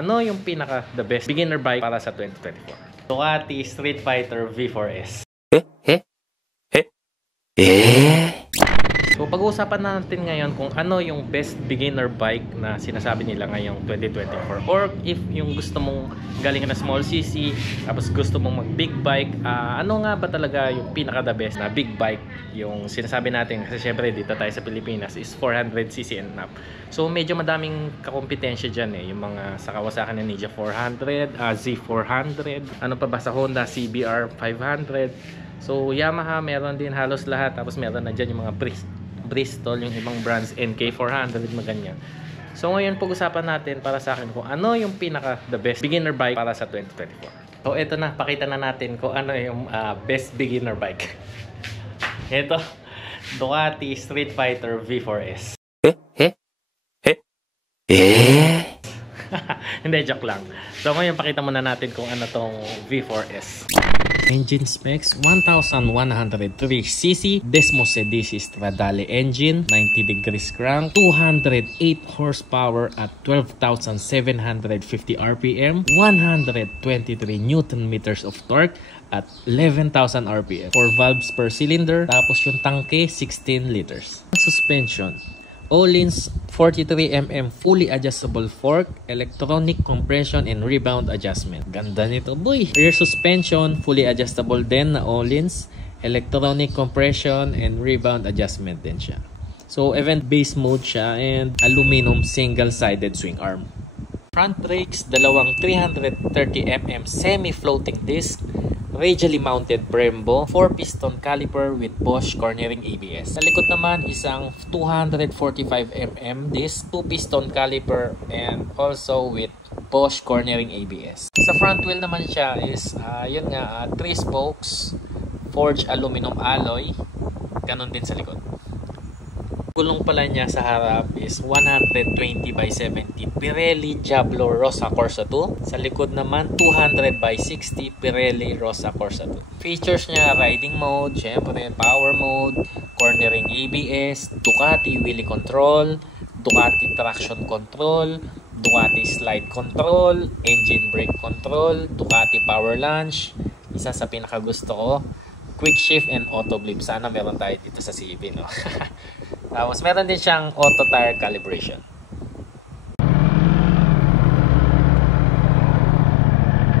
Ano yung pinaka the best beginner bike para sa 2024? Ducati Street Fighter V4S. So pag-uusapan natin ngayon kung ano yung best beginner bike na sinasabi nila ngayong 2024, or if yung gusto mong galing na small cc tapos gusto mong mag big bike, ano nga ba talaga yung pinaka the best na big bike yung sinasabi natin, kasi syempre dito tayo sa Pilipinas is 400cc and up. So medyo madaming kakompetensya dyan yung mga sa Kawasaki na Ninja 400, Z400, ano pa ba sa Honda CBR 500. So Yamaha meron din halos lahat, tapos meron na dyan yung mga Bristol, yung ibang brands, NK400, mga ganyan. So ngayon pag-usapan natin para sa akin kung ano yung pinaka the best beginner bike para sa 2024. So ito na, pakita na natin kung ano yung best beginner bike. Ito, Ducati Street Fighter V4S. Hindi, joke lang. So ngayon pakita muna natin kung ano tong V4S. Engine specs, 1103cc Desmo Sedisi Stradale engine, 90 degrees crank, 208 horsepower at 12,750 rpm, 123 newton meters of torque at 11,000 rpm, 4 valves per cylinder, tapos yung tangke 16 liters. Suspension, Öhlins 43mm fully adjustable fork, electronic compression and rebound adjustment. Ganda nito, boy! Rear suspension, fully adjustable din na Öhlins, electronic compression and rebound adjustment din siya. So event based mode siya and aluminum single-sided swing arm. Front brakes, dalawang 330mm semi-floating disc, radially mounted Brembo, 4-piston caliper with Bosch cornering ABS. Sa likod naman, isang 245mm disc, 2-piston caliper and also with Bosch cornering ABS. Sa front wheel naman siya is, 3 spokes, forged aluminum alloy, ganun din sa likod. Gulong pala niya sa harap is 120/70 Pirelli Diablo Rossa Corsa 2. Sa likod naman 200/60 Pirelli Rossa Corsa 2. Features niya, riding mode, syempre power mode, cornering ABS, Ducati wheelie control, Ducati traction control, Ducati slide control, engine brake control, Ducati power lunge. Isa sa pinakagusto ko, quick shift and auto blip. Sana meron tayo dito sa CB, no? Tapos meron din siyang auto tire calibration.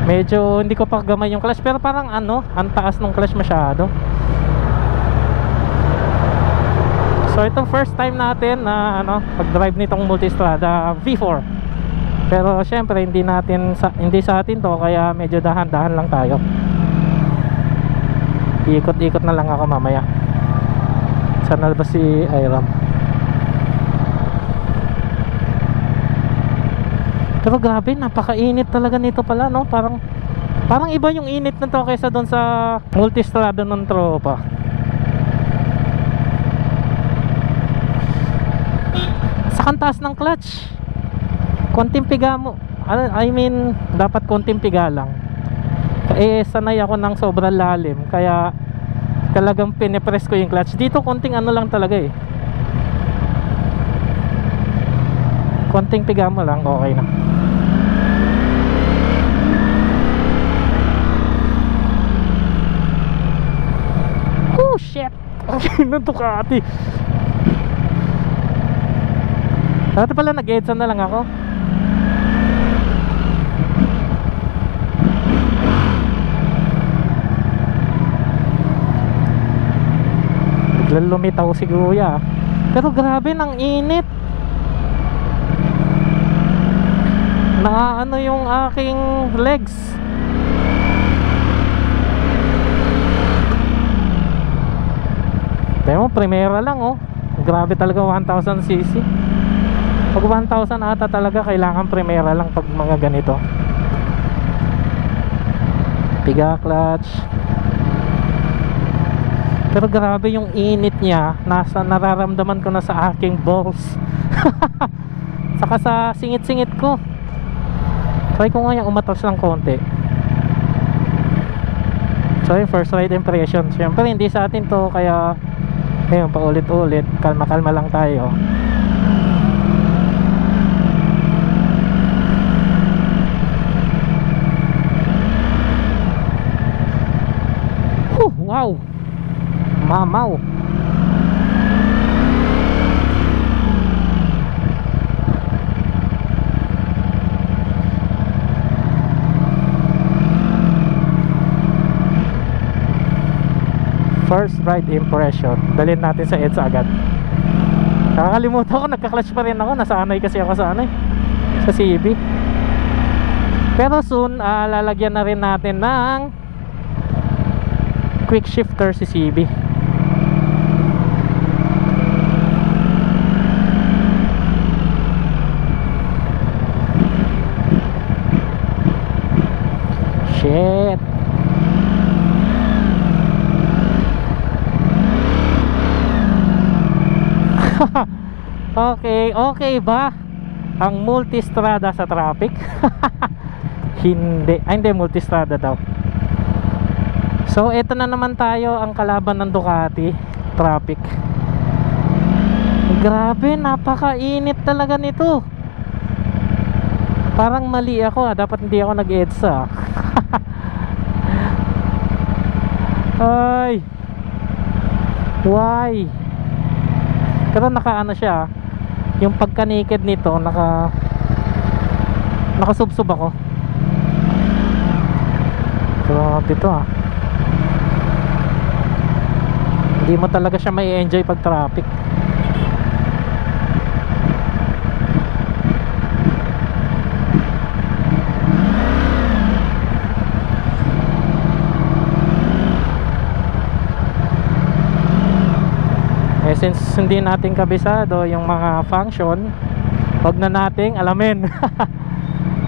Medyo hindi ko pa gamay yung clutch, pero parang ang taas ng clutch masyado. So itong first time natin na pag-drive nitong Multistrada V4. Pero syempre hindi sa atin to, kaya medyo dahan-dahan lang tayo. Ikot-ikot na lang ako mamaya. Sana ba si Iram? Pero grabe, napakainit talaga nito pala, no? Parang iba yung init na to kaysa doon sa Multistrada ng tropa. Sa kantaas ng clutch, konting piga mo. Dapat konting piga lang. Sanay ako ng sobrang lalim, kaya talagang pinipress ko yung clutch. Dito konting lang talaga konting piga mo lang, okay na. Oh shit, ng Ducati. Dati pala nag-EDSA na lang ako. Lumitaw si Kuya, pero grabe nang init. Yung aking legs. Pero primera lang, grabe talaga, 1000cc. Pag 1000 ata talaga kailangan primera lang pag mga ganito. Piga clutch. Pero grabe yung init niya, nararamdaman ko na sa aking balls. Saka sa singit-singit ko. Try ko nga yung umatas ng konti. So yung first ride impression, syempre hindi sa atin to, kaya ayun, paulit-ulit, kalma-kalma lang tayo. Mamaw. First ride impression. Dalhin natin sa EDSA agad. Nakakalimutan ko, nagka-clutch pa rin ako. Nasanay kasi ako sa sa CB. Pero soon, lalagyan na rin natin ng quick shifter si CB. Shit. Okay ba ang multistrada sa traffic? Hindi, hindi multistrada daw. So eto na naman tayo, ang kalaban ng Ducati, traffic. Grabe, napakainit talaga nito. Parang mali ako, dapat hindi ako nag-EDSA. Ay, why? Pero naka siya, yung pagka-naked nito, nakasubsob ako. Grabe ito Hindi mo talaga siya may enjoy pag traffic. Since hindi natin kabisado yung mga function, wag na nating alamin.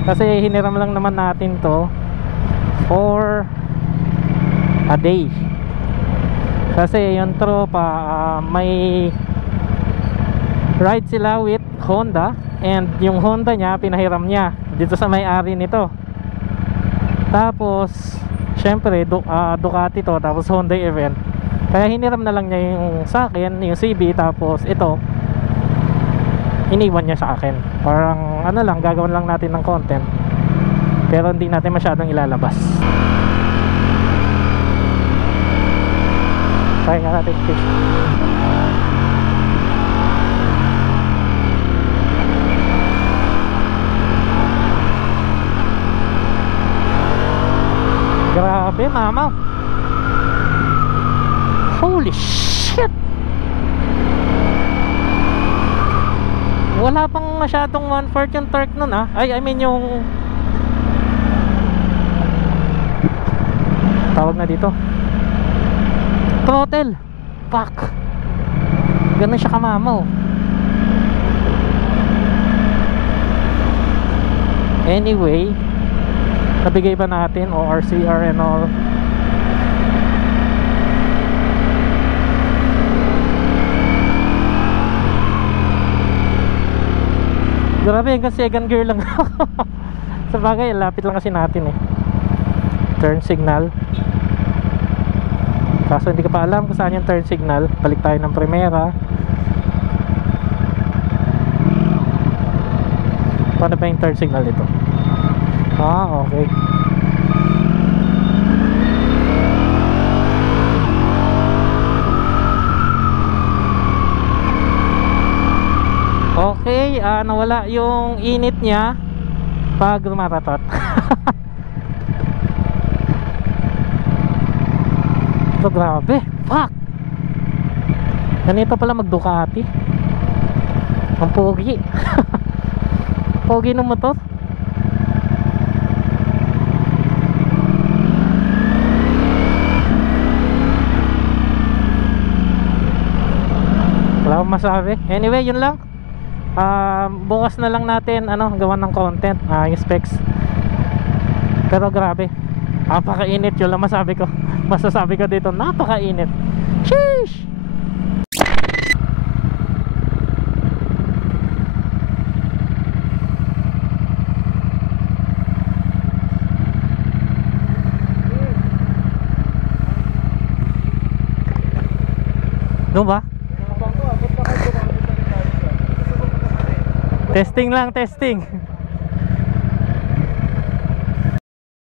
Kasi hiniram lang naman natin to for a day. Kasi yung tropa, may ride sila with Honda, and yung Honda niya pinahiram niya dito sa may-ari nito. Tapos syempre Ducati to, tapos Honda event, kaya hiniram na lang niya yung sa akin, yung CB, tapos ito iniwan niya sa akin. Parang lang, gagawin lang natin ng content, pero hindi natin masyadong ilalabas. Try nga natin fish. Grabe, mama. Holy shit. Wala pang masyadong 1/4 yung torque nun I mean yung tawag na dito, throttle. Fuck, ganun siya kamamaw. Anyway, nabigay ba natin ORCR and all? Grabe, hanggang second gear lang ako. Sa bagay, lapit lang kasi natin turn signal. Kaso hindi ka pa alam kung saan yung turn signal, balik tayo ng primera. Paano ba yung turn signal dito? Okay. Okay, nawala yung init niya pag rumaratot. So grabe, fuck. Ganito pala mag Ducati. Ang pogi. Pogi ng motor. Wala akong masabi. Anyway, yun lang. Bukas na lang natin gawan ng content, yung specs. Pero grabe, napakainit, yun lang masasabi ko dito, napakainit. Sheesh. Doon ba? Testing lang, testing.